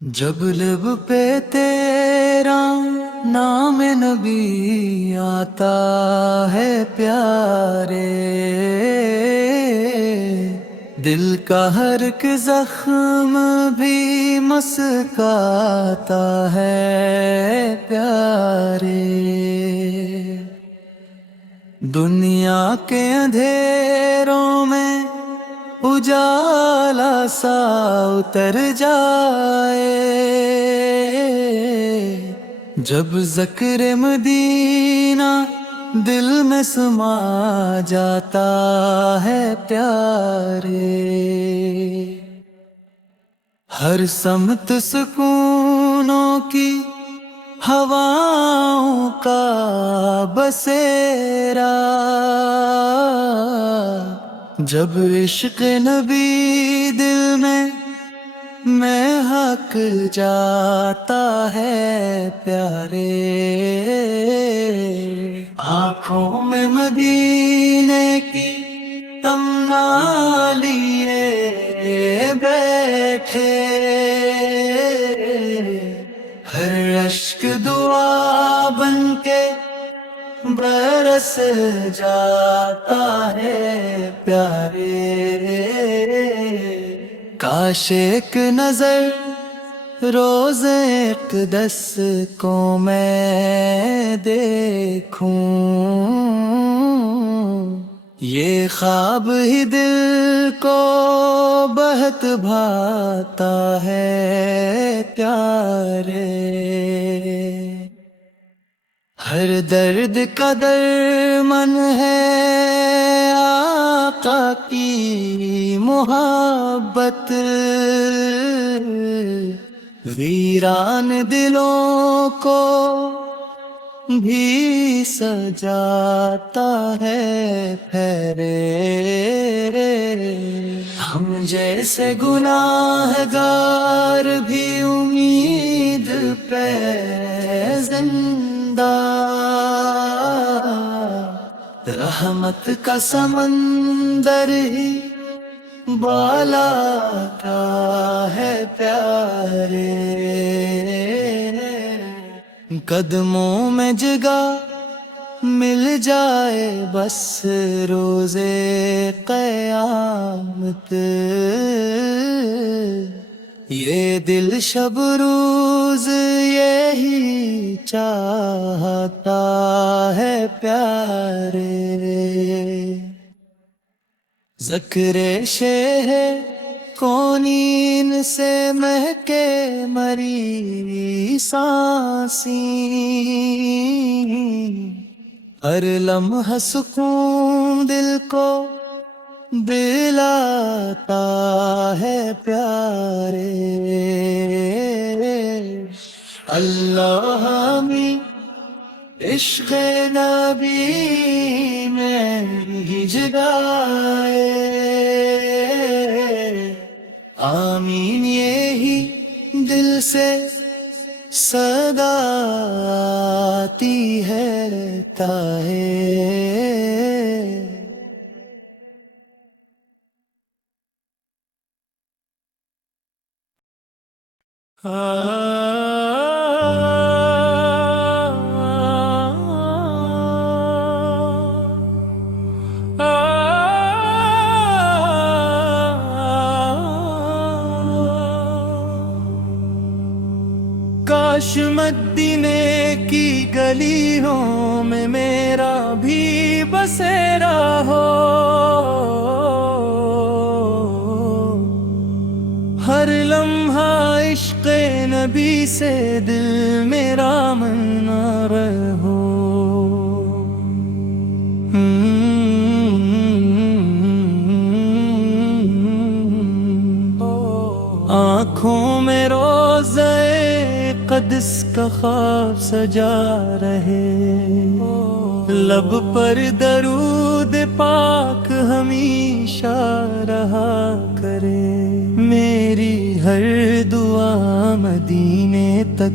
جب لب پہ تیرا نام نبی آتا ہے پیارے، دل کا ہر ایک زخم بھی مسکاتا ہے پیارے۔ دنیا کے اندھیروں میں اجالا سا اتر جائے، جب ذکر مدینہ دل میں سما جاتا ہے پیارے۔ ہر سمت سکونوں کی ہواؤں کا بسیرا، جب عشق نبی دل میں محک جاتا ہے پیارے۔ آنکھوں میں مدینے کی تمنا لیے بیٹھے، ہر اشک دعا بن کے برس جاتا ہے پیارے۔ کاش ایک نظر روز اقدس کو میں دیکھوں، یہ خواب ہی دل کو بہت بھاتا ہے پیارے۔ ہر درد کا درمن ہے آقا کی محبت، ویران دلوں کو بھی سجاتا ہے پھیرے۔ ہم جیسے گناہگار بھی امید پہ زندہ، رحمت کا سمندر ہی بالا کا ہے پیارے۔ قدموں میں جگہ مل جائے بس روزے قیامت، یہ دل شب روز یہی چاہتا ہے پیارے۔ ذکر شہ کونین سے مہکے مری سانسیں، ہر لمحہ سکون دل کو دلاتا ہے پیارے۔ اللہ ہمیں عشق نبی میں ہی جگائے، آمین یہی دل سے صدا آتی ہے تاہے۔ کاش مدینے کی گلیوں میں میرا بھی بسیرا ہو، ہر لمحہ عشق نبی سے دل میرا منور ہو۔ آنکھوں میں روزے قدس کا خواب سجا رہے، لب پر درود پاک ہمیشہ رہا کرے، میری ہر دعا مدینے تک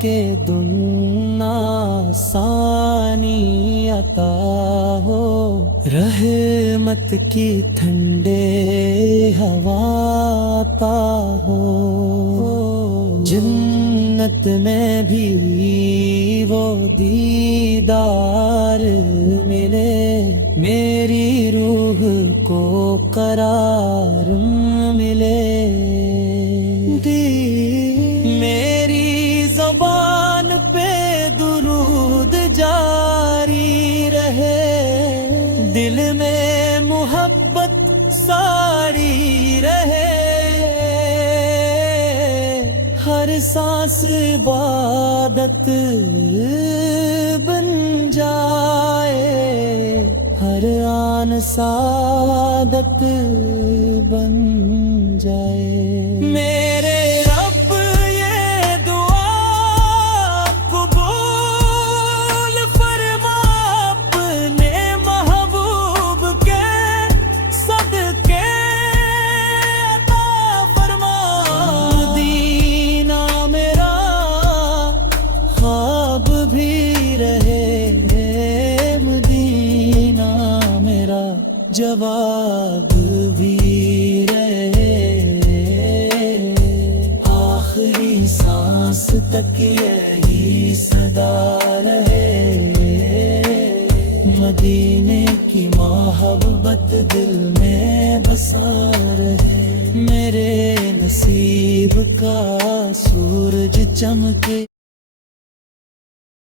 کے دن آسانی عطا ہو، رحمت کی ٹھنڈے ہوا عطا ہو، جنت میں بھی وہ دیدار ملے، میری روح کو قرار ملے، میری زبان پہ درود جاری رہے، دل میں محبت ساری رہے، ہر سانس عبادت بن جائے، ہر آن سعادت بن جائے۔ میرے رب یہ دعا قبول فرما، اپنے محبوب کے صدقے عطا فرما، مدینہ میرا خواب بھی رہے، مدینہ میرا جواب بھی رہے، آخری سانس تک یہی صدا رہے، مدینے کی محبت دل میں بسا رہے، میرے نصیب کا سورج چمکے